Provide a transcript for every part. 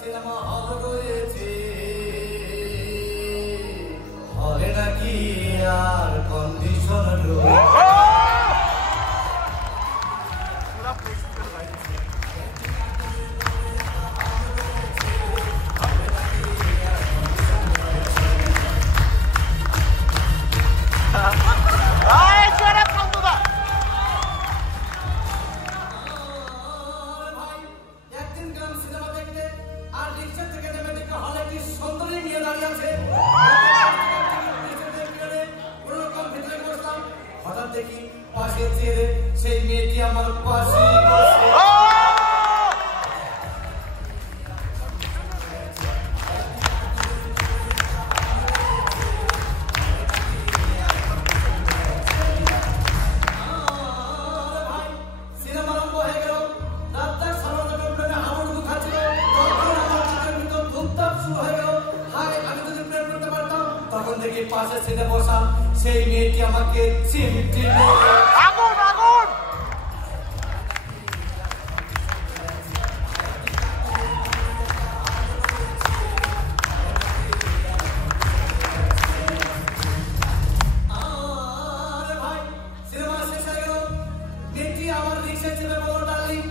Cinema hall রয়েছে, হলে নাকি আর কন্ডিশন রয়েছে। হঠাৎ দেখি পাশে চেয়ে সেই মেয়েটি আমার পাশে সিনেমা আরম্ভ হয়ে গেল। রাস্তায় সাধারণ প্রেমে হামুডুবু খাচ্ছিল, তখন আমার বুকের ভিতর ধূপধাপ শুরু হয়ে গেল। হায়, আমি যদি প্রেম করতে পারতাম। তখন দেখি পাশে সিটে বসা সেই মেয়েটি আমাকে চিমটি আগুন আগুন ভাই, সিনেমা শেষ হয়ে গেল। মেয়েটি আমার রিক্সায় চেপে বলল, ডার্লিং,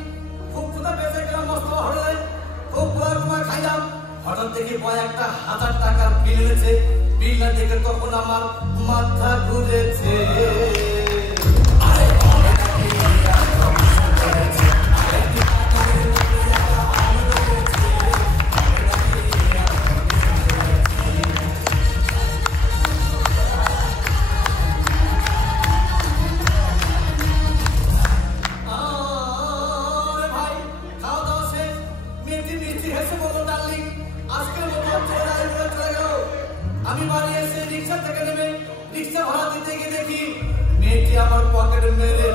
খুব ক্ষুধা পেয়েছে, গেলাম মস্ত হলে খুব ঘুমায় খাইলাম। হঠাৎ দেখি বয় একটা 1000 টাকার বিল এনেছে। বিলটা দেখে তখন আমার মাথা ঘুরেছে। ভাই, খাওয়া দাওয়া শেষ। মেয়েটি মিষ্টি হেসে বলল, ডার্লিং, আজকের মতো চলে গেল। আমি বাড়ি এসে রিক্সা থেকে নেমে রিক্সা ভাড়া দিতে গিয়ে দেখি মেয়েটি আমার পকেট মেরে